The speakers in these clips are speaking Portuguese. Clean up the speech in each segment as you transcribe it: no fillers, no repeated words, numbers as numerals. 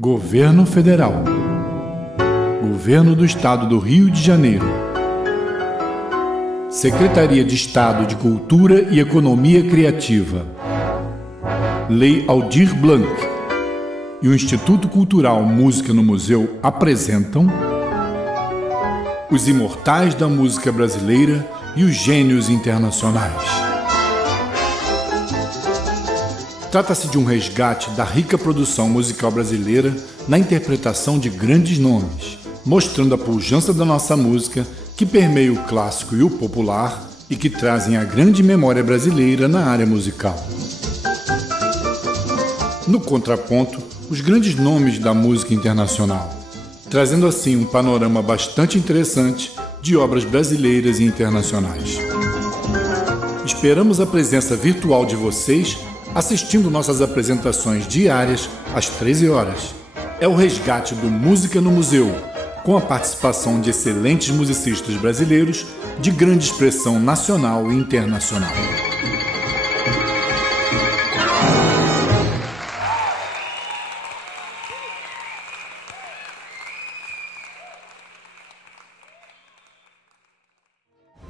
Governo Federal. Governo do Estado do Rio de Janeiro. Secretaria de Estado de Cultura e Economia Criativa. Lei Aldir Blanc e o Instituto Cultural Música no Museu apresentam Os Imortais da Música Brasileira e os Gênios Internacionais. Trata-se de um resgate da rica produção musical brasileira na interpretação de grandes nomes, mostrando a pujança da nossa música que permeia o clássico e o popular e que trazem a grande memória brasileira na área musical. No contraponto, os grandes nomes da música internacional, trazendo assim um panorama bastante interessante de obras brasileiras e internacionais. Esperamos a presença virtual de vocês assistindo nossas apresentações diárias às 13 horas. É o resgate do Música no Museu, com a participação de excelentes musicistas brasileiros de grande expressão nacional e internacional.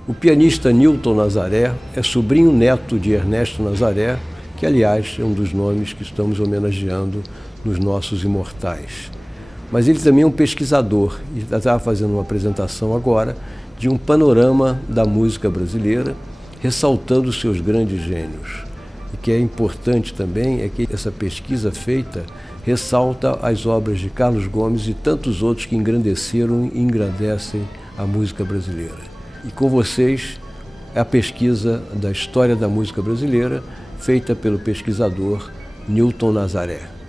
O pianista Newton Nazaré é sobrinho neto de Ernesto Nazaré, que, aliás, é um dos nomes que estamos homenageando nos nossos imortais. Mas ele também é um pesquisador e estava fazendo uma apresentação agora de um panorama da música brasileira, ressaltando os seus grandes gênios. E que é importante também é que essa pesquisa feita ressalta as obras de Carlos Gomes e tantos outros que engrandeceram e engrandecem a música brasileira. E com vocês, a pesquisa da história da música brasileira, feita pelo pesquisador Newton Nazaré.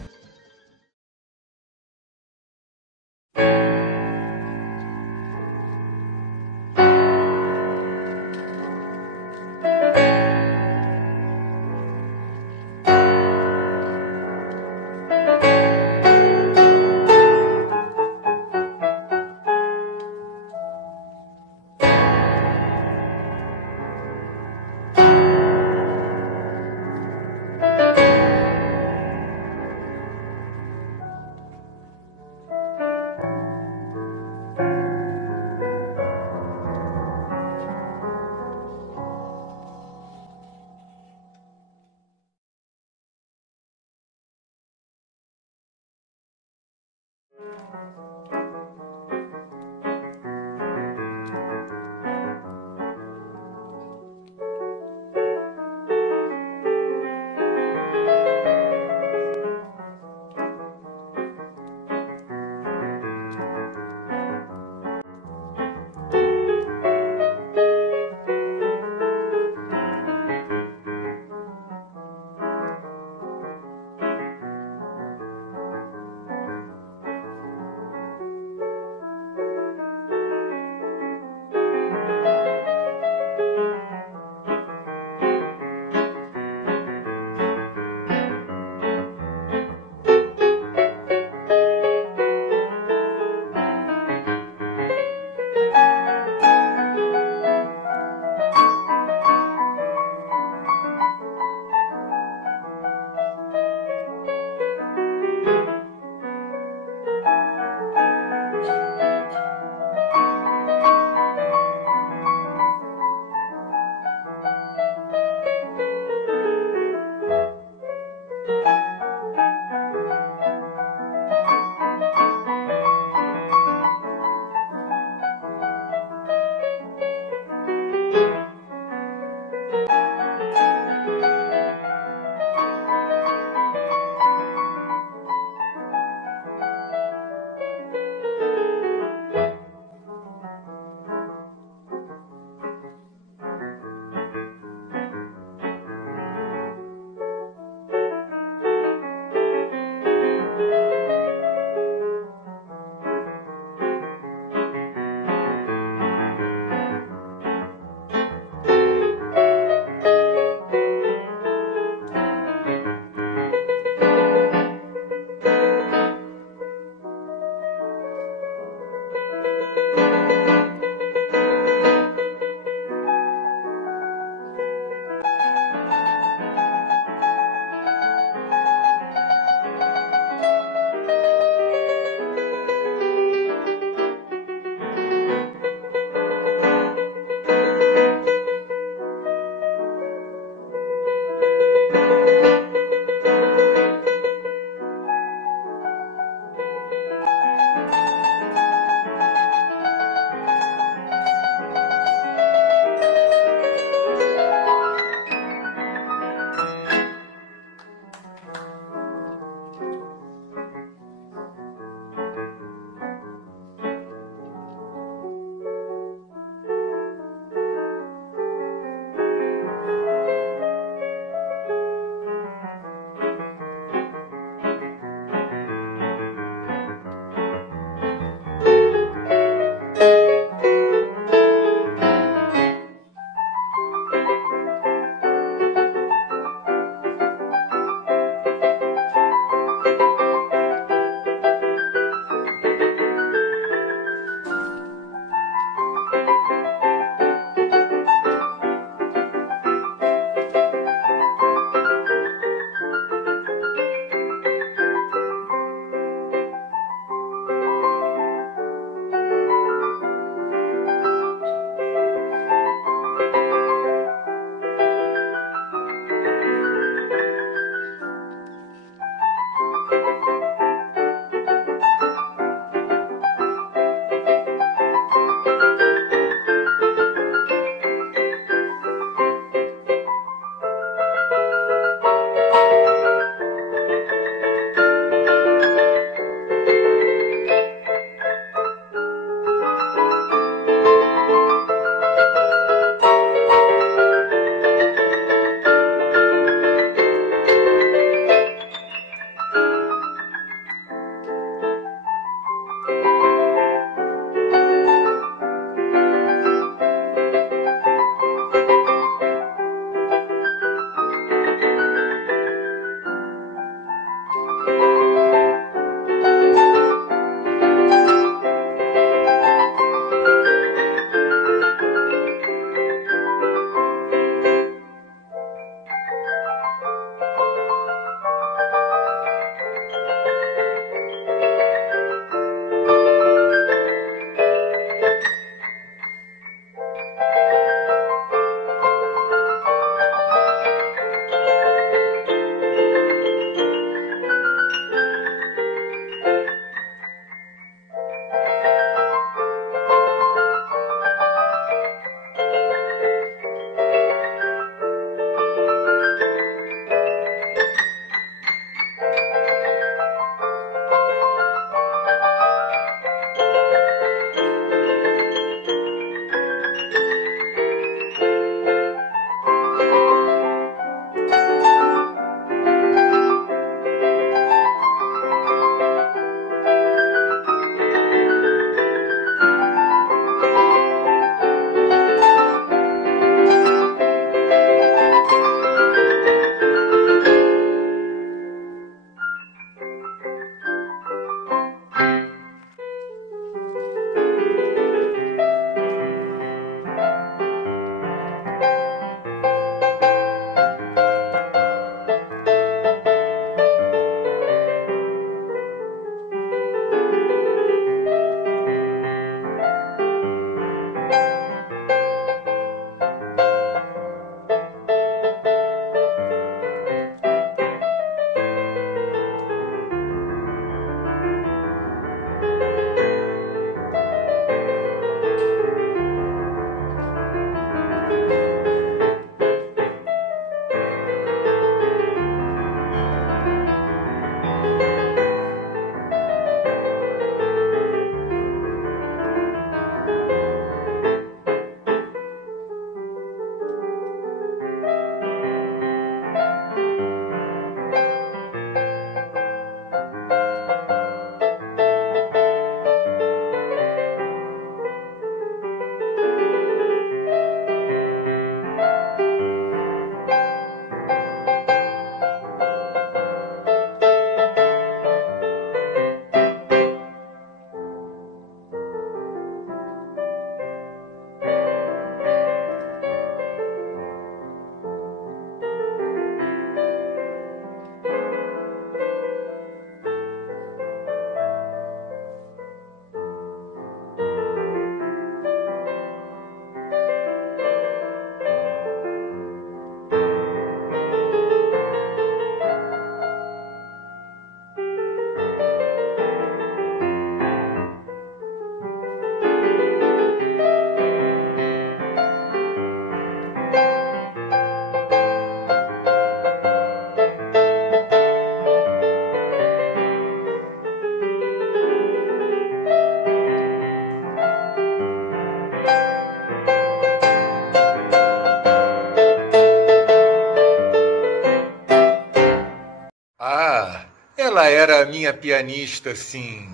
era a minha pianista, sim,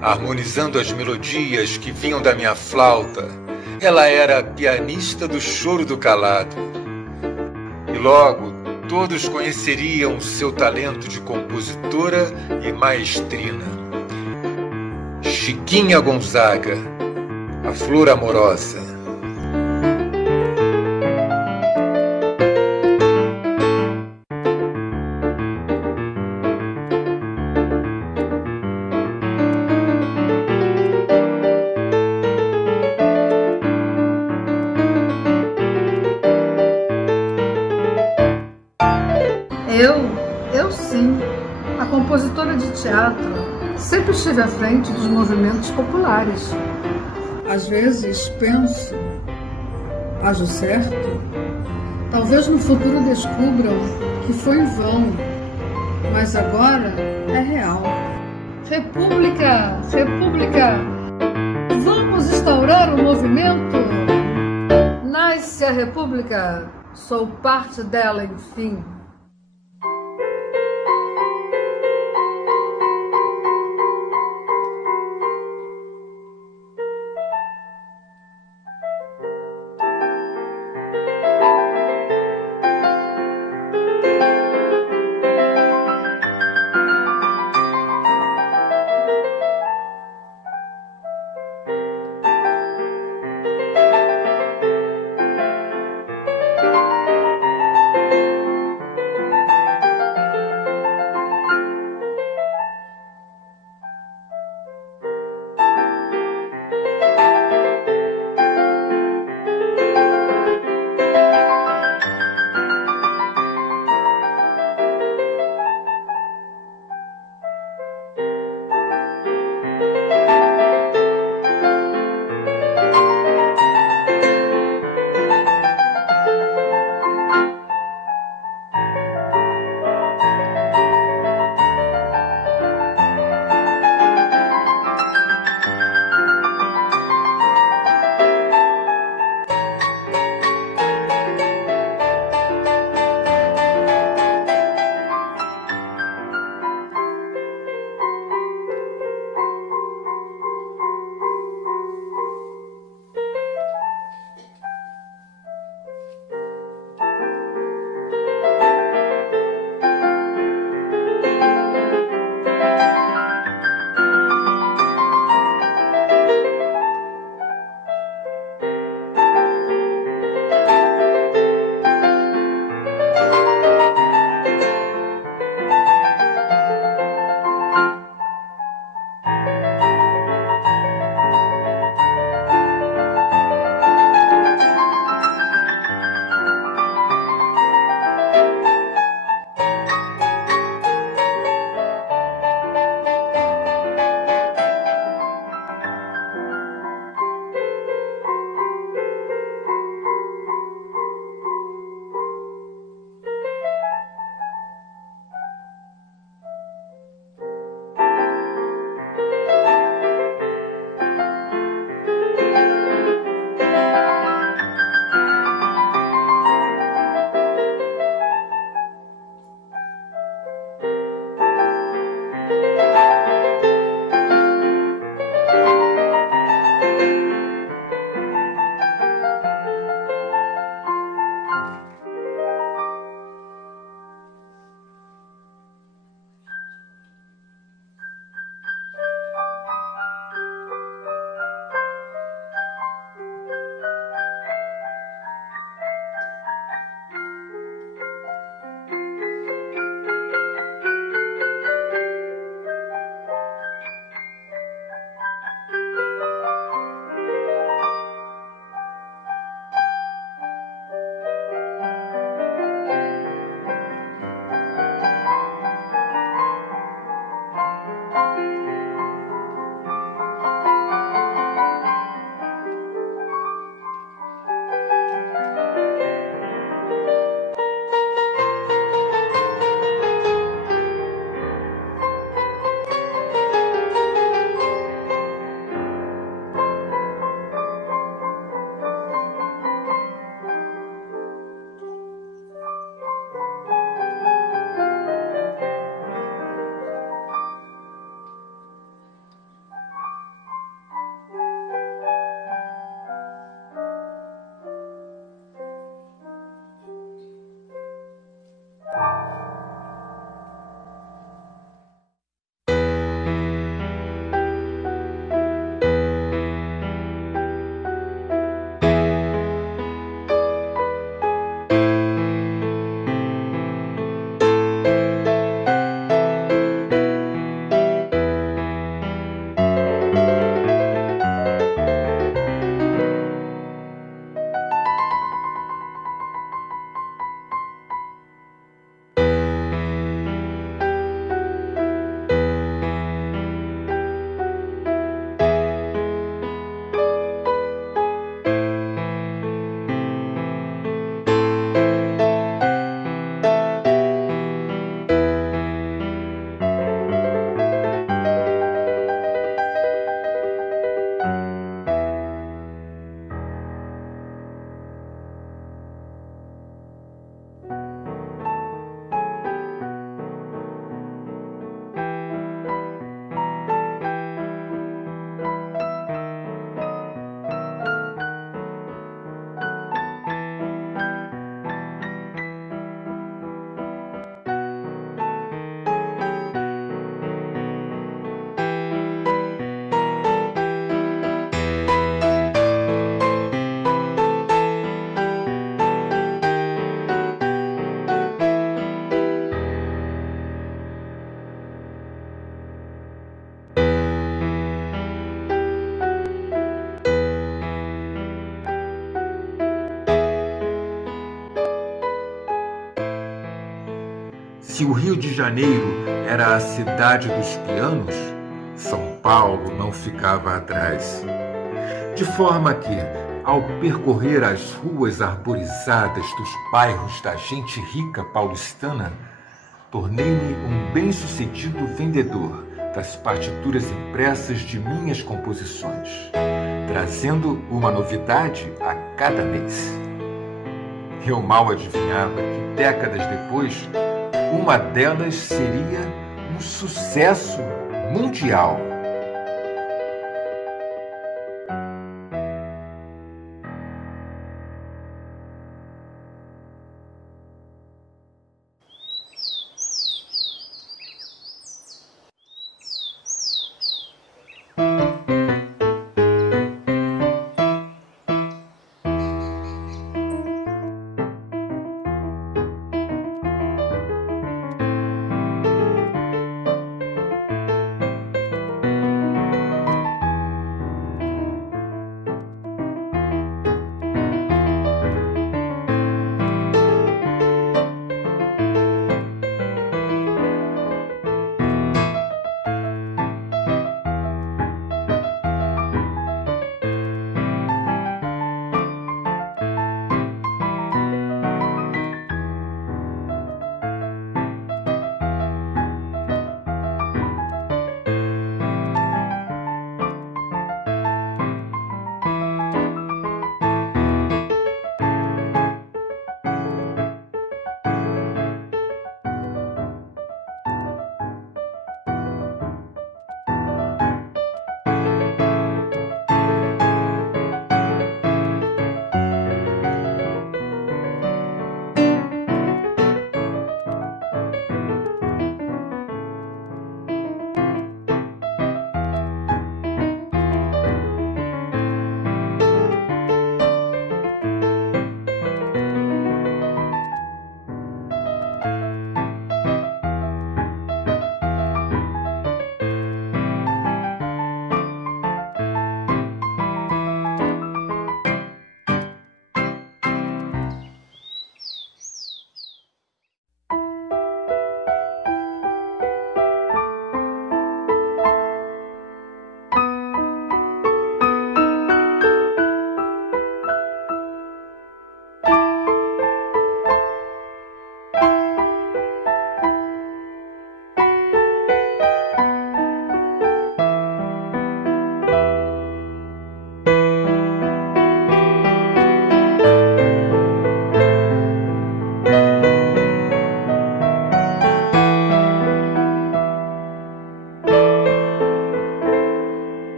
harmonizando as melodias que vinham da minha flauta. Ela era a pianista do choro do calado. E logo todos conheceriam seu talento de compositora e maestrina. Chiquinha Gonzaga, a flor amorosa. Eu sim, a compositora de teatro, sempre estive à frente dos movimentos populares. Às vezes penso, ajo certo? Talvez no futuro descubram que foi em vão, mas agora é real. República, República, vamos instaurar um movimento? Nasce a República, sou parte dela, enfim. Se o Rio de Janeiro era a cidade dos pianos, São Paulo não ficava atrás. De forma que, ao percorrer as ruas arborizadas dos bairros da gente rica paulistana, tornei-me um bem-sucedido vendedor das partituras impressas de minhas composições, trazendo uma novidade a cada mês. Eu mal adivinhava que décadas depois, uma delas seria um sucesso mundial.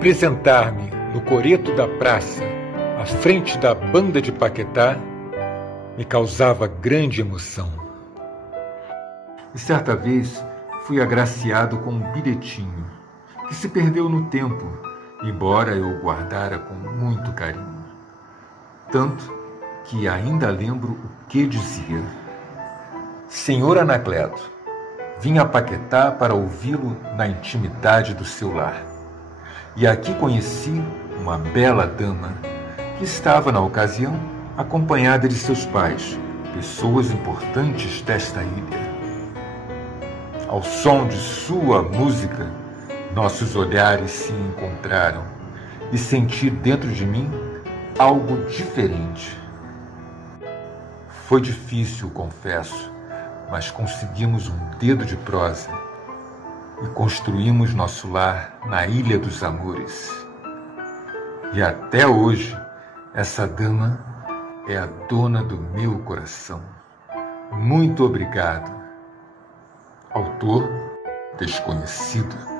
Apresentar-me no coreto da praça, à frente da banda de Paquetá, me causava grande emoção. E certa vez fui agraciado com um bilhetinho, que se perdeu no tempo, embora eu o guardara com muito carinho. Tanto que ainda lembro o que dizia. Senhor Anacleto, vim a Paquetá para ouvi-lo na intimidade do seu lar. E aqui conheci uma bela dama que estava, na ocasião, acompanhada de seus pais, pessoas importantes desta ilha. Ao som de sua música, nossos olhares se encontraram e senti dentro de mim algo diferente. Foi difícil, confesso, mas conseguimos um dedo de prosa e construímos nosso lar na Ilha dos Amores. E até hoje, essa dama é a dona do meu coração. Muito obrigado. Autor desconhecido.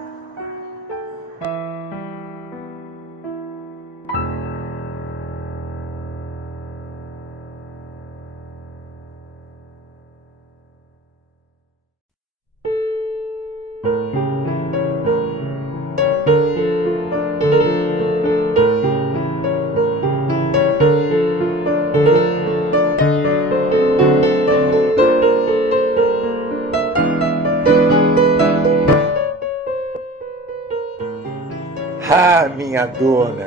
minha dona.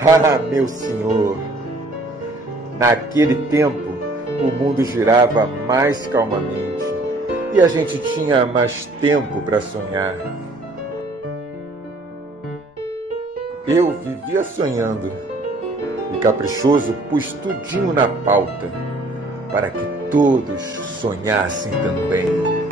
Ah, meu senhor. Naquele tempo, o mundo girava mais calmamente e a gente tinha mais tempo para sonhar. Eu vivia sonhando e caprichoso pus tudinho na pauta para que todos sonhassem também.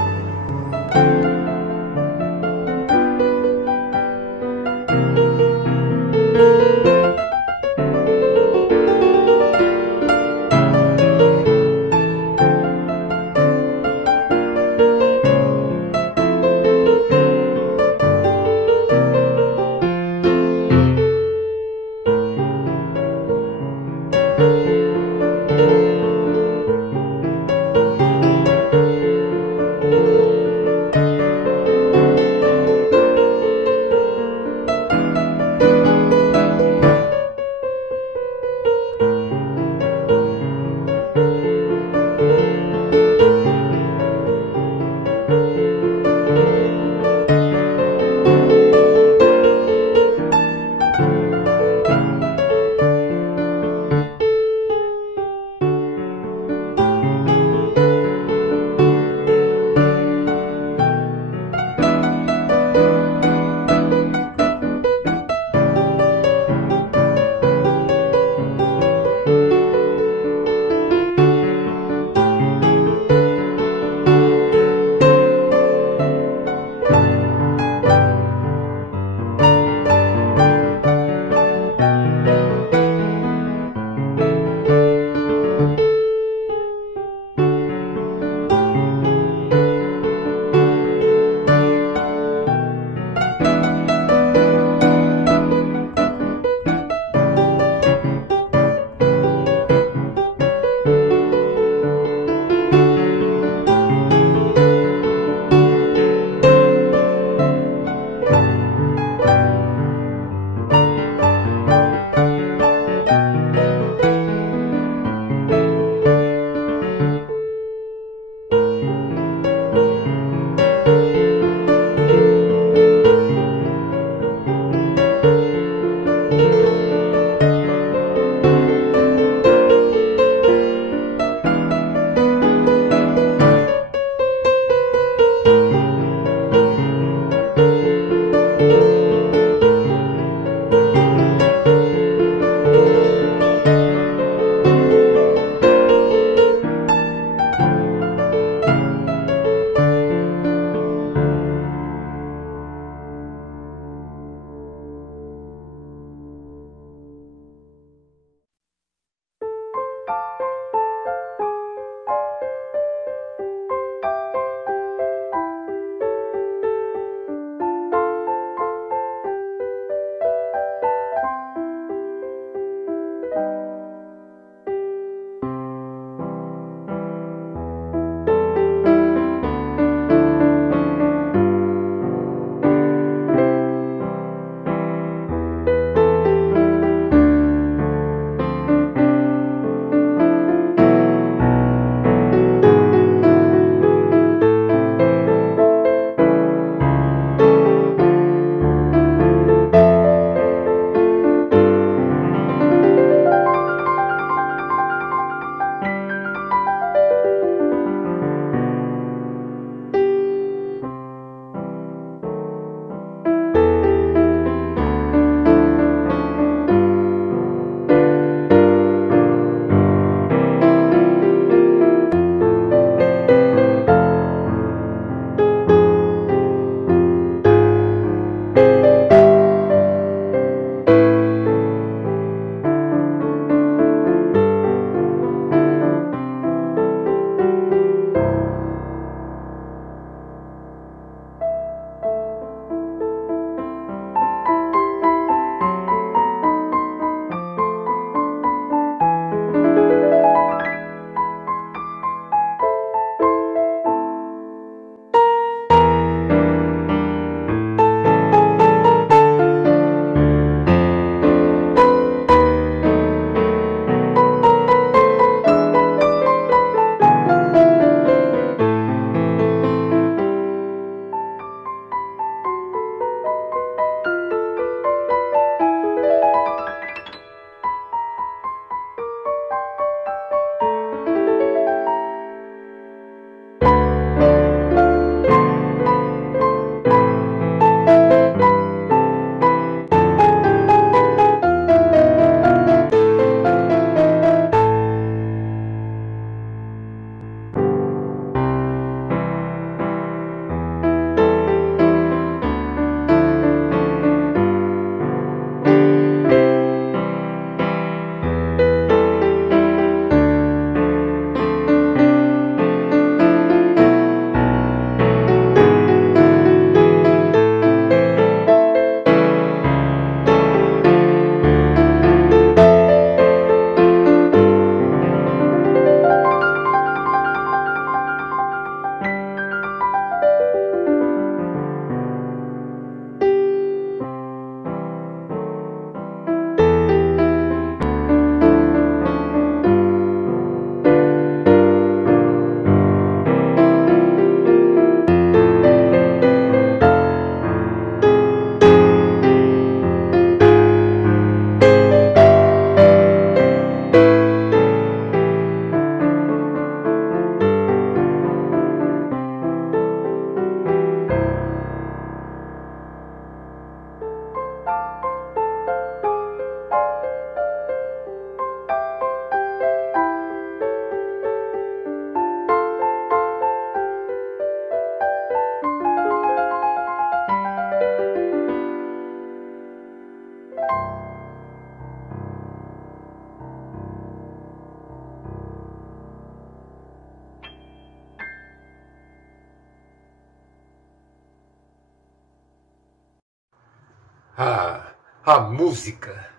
A música.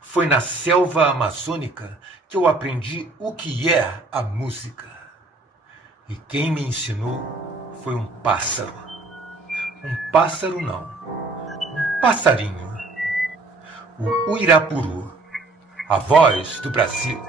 Foi na selva amazônica que eu aprendi o que é a música. E quem me ensinou foi um pássaro. Um pássaro não, um passarinho. O Uirapuru, a voz do Brasil.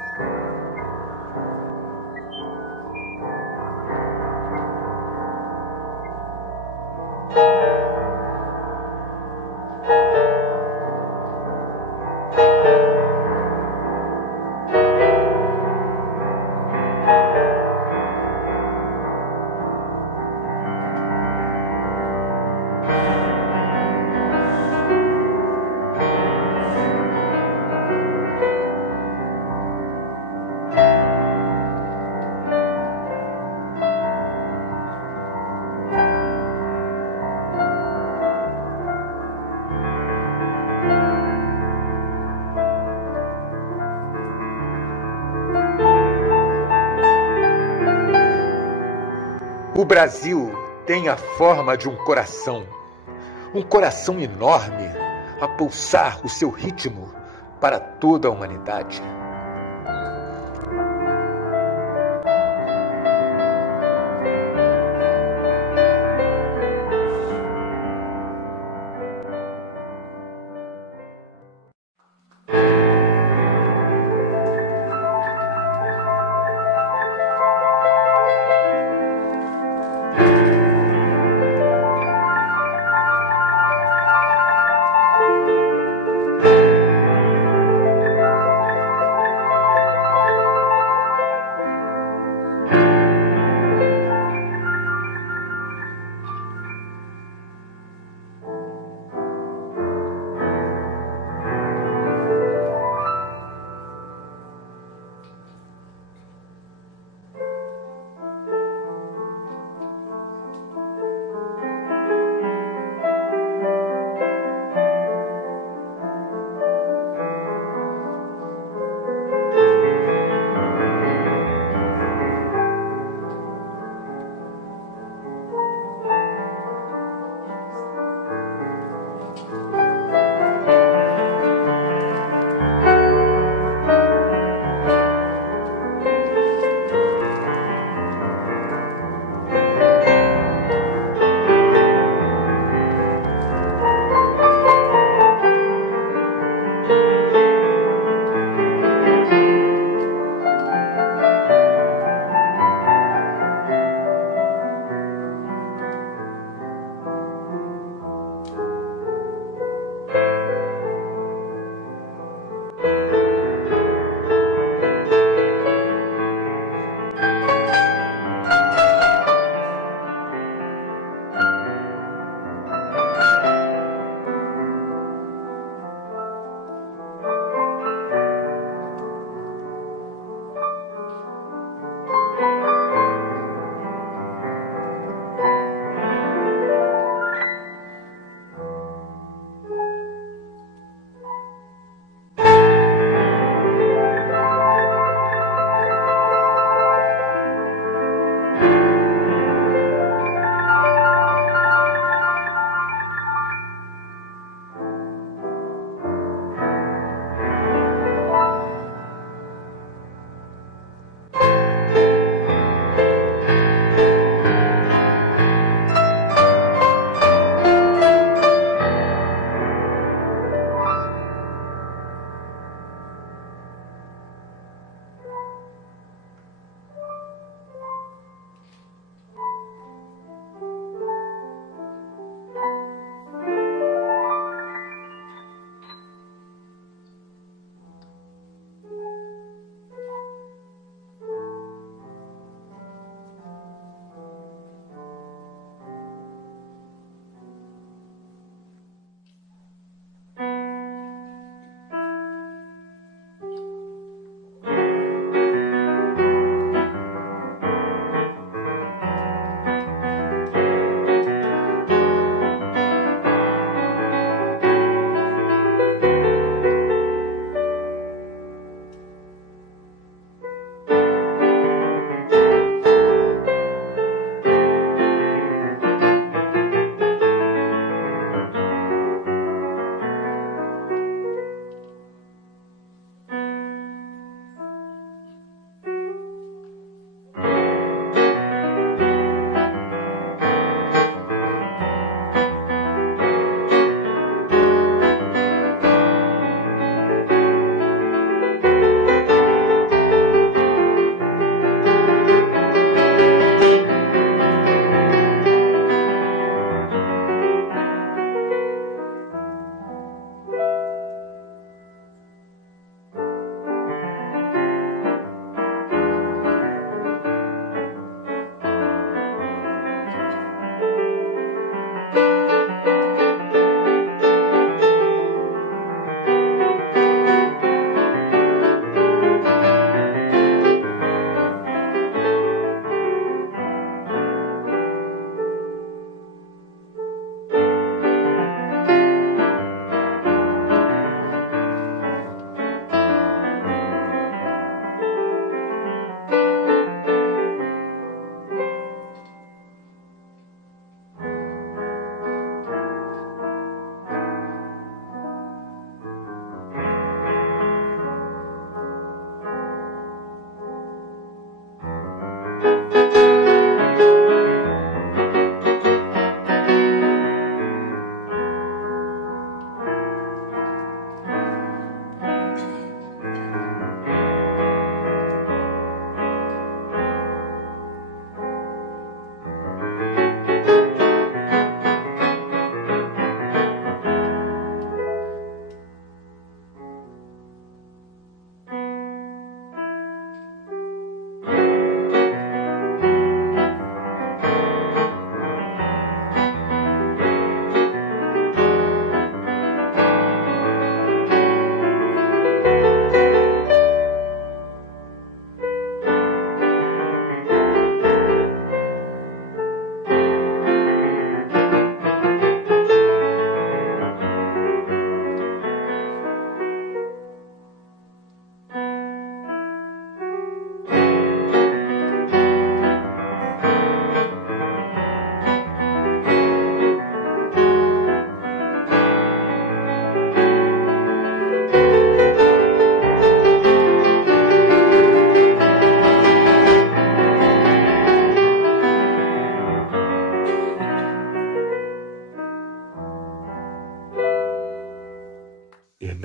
O Brasil tem a forma de um coração enorme a pulsar o seu ritmo para toda a humanidade.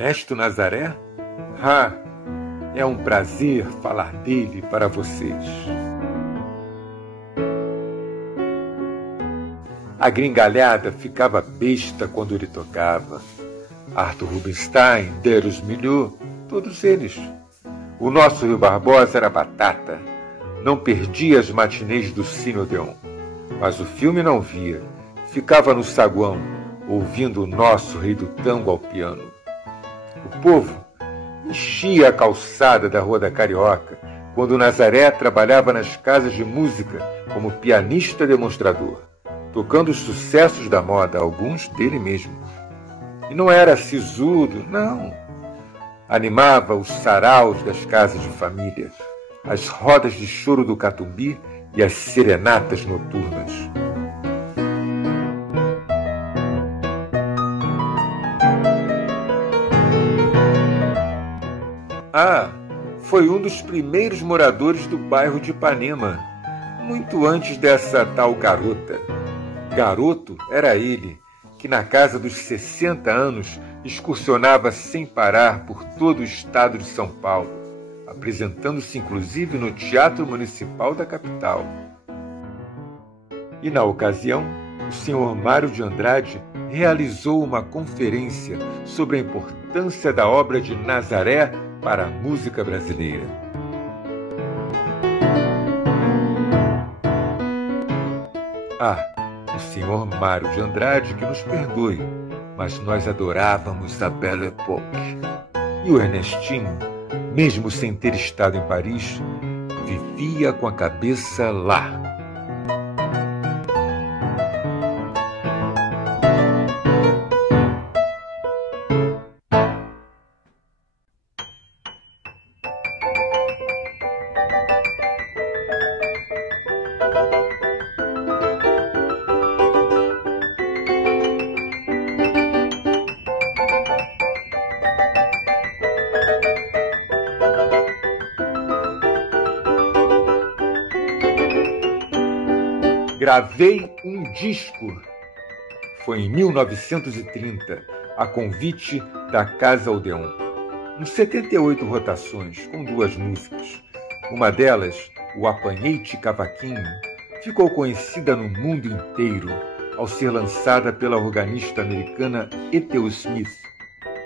Ernesto Nazaré? É um prazer falar dele para vocês. A gringalhada ficava besta quando ele tocava. Arthur Rubinstein, Deus Milieu, todos eles. O nosso Rio Barbosa era batata. Não perdia as matinês do Cine Odeon. Mas o filme não via. Ficava no saguão, ouvindo o nosso rei do tango ao piano. O povo enchia a calçada da Rua da Carioca quando Nazaré trabalhava nas casas de música como pianista demonstrador, tocando os sucessos da moda, alguns dele mesmo. E não era sisudo, não. Animava os saraus das casas de família, as rodas de choro do Catumbi e as serenatas noturnas. Foi um dos primeiros moradores do bairro de Ipanema, muito antes dessa tal garota. Garoto era ele, que na casa dos 60 anos excursionava sem parar por todo o estado de São Paulo, apresentando-se inclusive no Teatro Municipal da capital. E na ocasião, o senhor Mário de Andrade realizou uma conferência sobre a importância da obra de Nazaré para a música brasileira. O senhor Mário de Andrade que nos perdoe, mas nós adorávamos a Belle Époque. E o Ernestinho, mesmo sem ter estado em Paris, vivia com a cabeça lá. Gravei um disco. Foi em 1930, a convite da Casa Odeon. Uns 78 rotações, com 2 músicas. Uma delas, o Apanhei-te Cavaquinho, ficou conhecida no mundo inteiro ao ser lançada pela organista americana Ethel Smith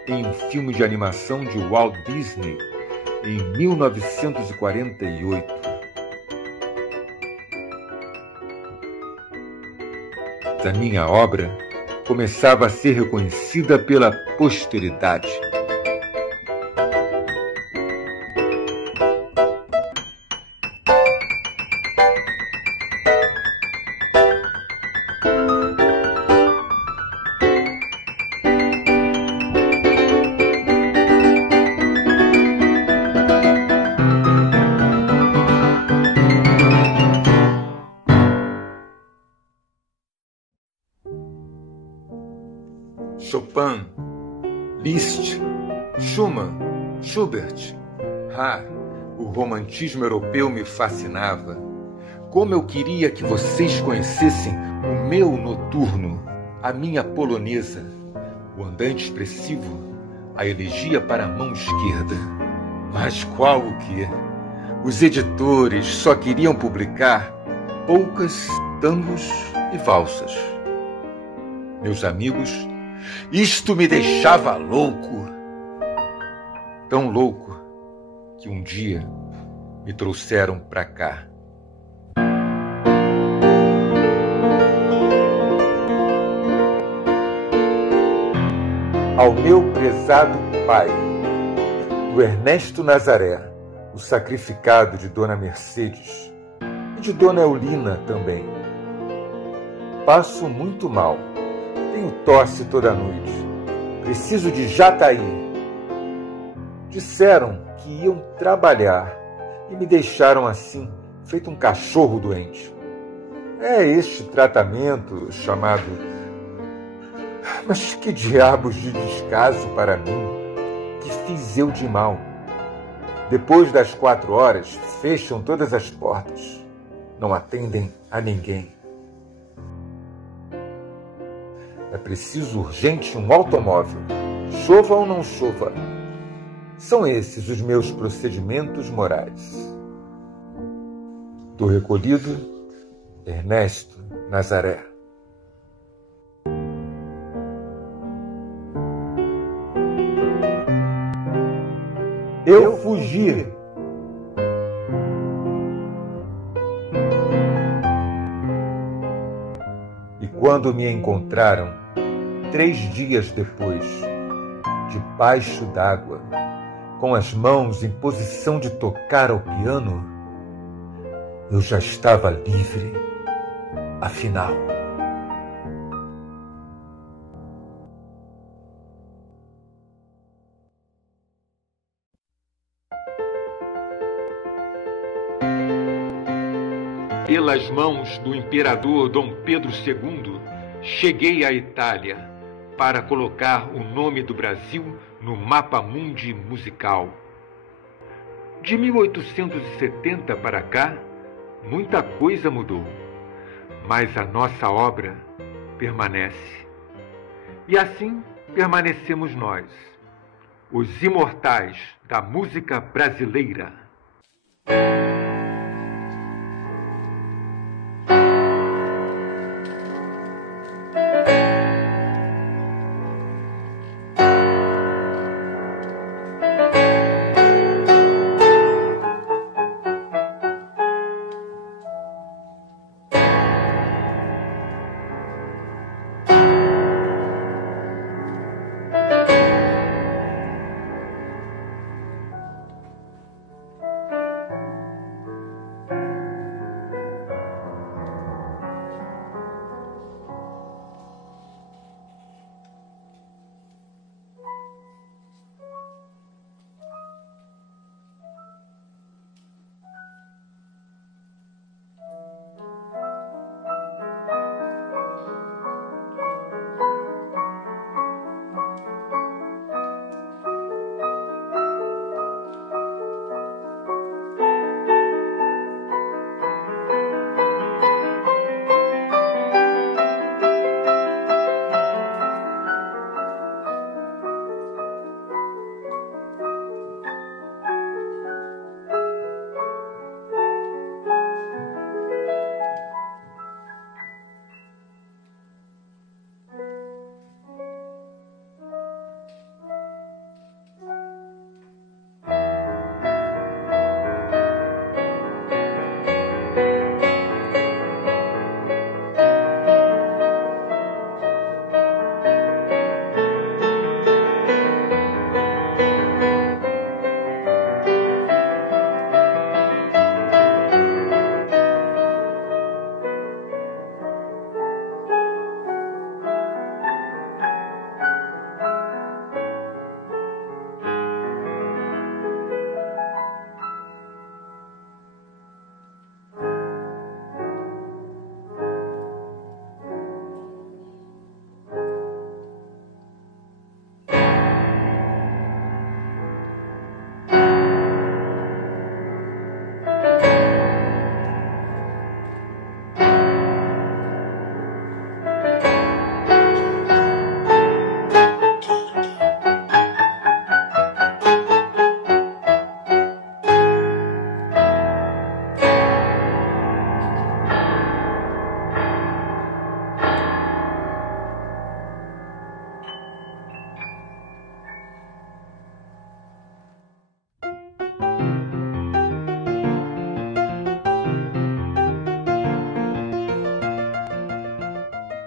em um filme de animação de Walt Disney em 1948. A minha obra começava a ser reconhecida pela posteridade. Chopin, Liszt, Schumann, Schubert. O romantismo europeu me fascinava. como eu queria que vocês conhecessem o meu noturno, a minha polonesa, o andante expressivo, a elegia para a mão esquerda. Mas qual o quê? Os editores só queriam publicar polcas, tangos e valsas. Meus amigos, isto me deixava louco. Tão louco que um dia me trouxeram para cá. Ao meu prezado pai, do Ernesto Nazaré, o sacrificado de Dona Mercedes e de Dona Eulina também. Passo muito mal, tenho tosse toda noite, preciso de Jataí. Disseram que iam trabalhar e me deixaram assim, feito um cachorro doente. É este tratamento chamado... Mas que diabos de descaso para mim! Que fiz eu de mal? Depois das 4 horas, fecham todas as portas. Não atendem a ninguém. É preciso urgente um automóvel, chova ou não chova. São esses os meus procedimentos morais. Do recolhido, Ernesto Nazaré. Eu fugi. E quando me encontraram, 3 dias depois, debaixo d'água, com as mãos em posição de tocar ao piano, eu já estava livre, afinal. Pelas mãos do imperador Dom Pedro II, cheguei à Itália para colocar o nome do Brasil no mapa mundi musical. De 1870 para cá, muita coisa mudou, mas a nossa obra permanece. E assim permanecemos nós, os imortais da música brasileira.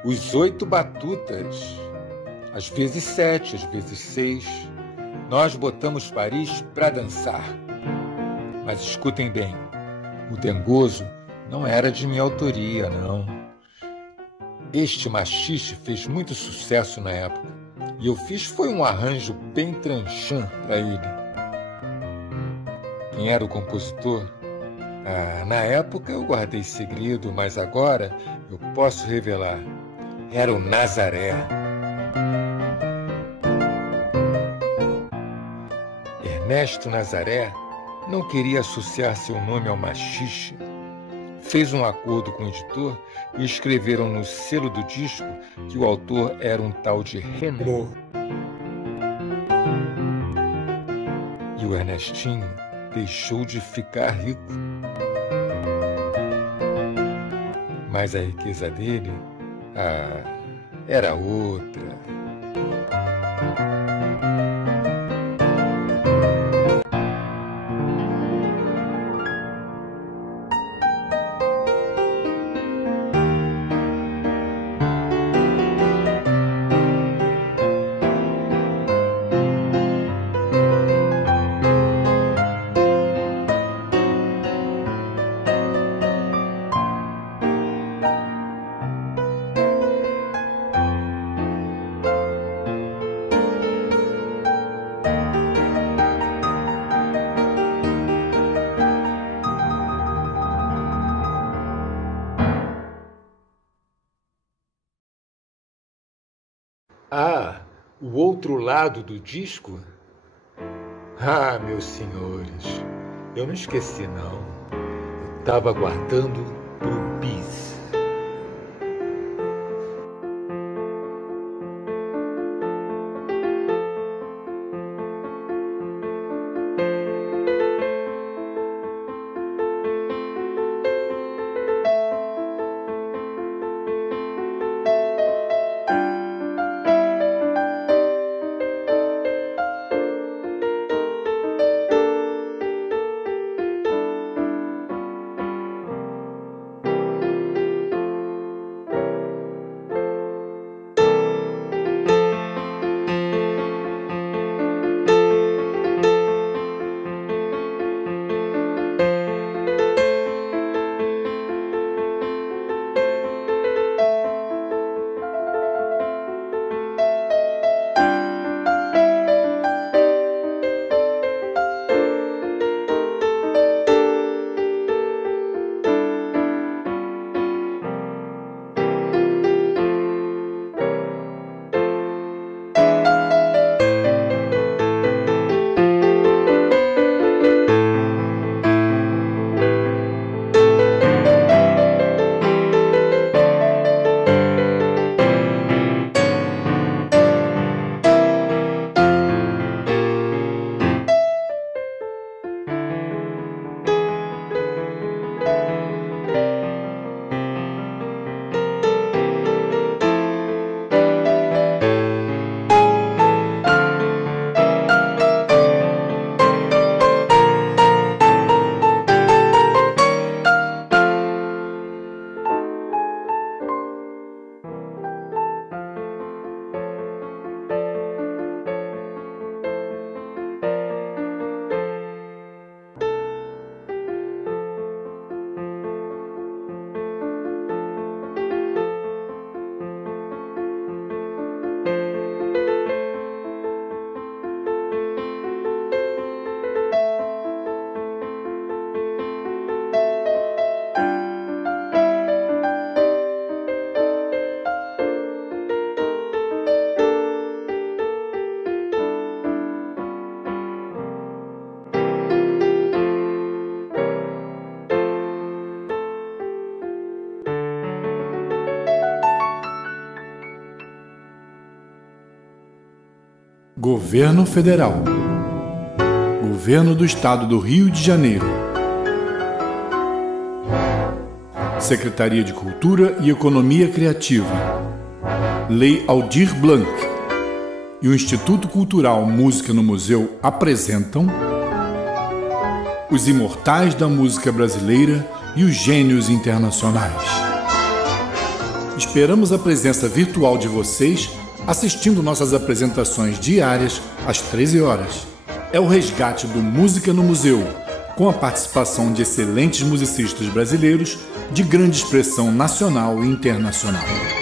os 8 batutas, às vezes 7, às vezes 6. Nós botamos Paris para dançar. Mas escutem bem, o Dengoso não era de minha autoria, não. Este machixe fez muito sucesso na época, e eu fiz foi um arranjo bem tranchant para ele. Quem era o compositor? Na época eu guardei segredo, mas agora eu posso revelar. Era o Nazaré. Ernesto Nazaré não queria associar seu nome ao machixe. Fez um acordo com o editor e escreveram no selo do disco que o autor era um tal de Renaud. E o Ernestinho deixou de ficar rico. Mas a riqueza dele, era outra. O outro lado do disco? Meus senhores, eu não esqueci, não. Eu estava aguardando pro bis. Governo Federal. Governo do Estado do Rio de Janeiro. Secretaria de Cultura e Economia Criativa. Lei Aldir Blanc e o Instituto Cultural Música no Museu apresentam Os Imortais da Música Brasileira e os Gênios Internacionais. Esperamos a presença virtual de vocês assistindo nossas apresentações diárias às 13 horas. É o resgate do Música no Museu, com a participação de excelentes musicistas brasileiros de grande expressão nacional e internacional.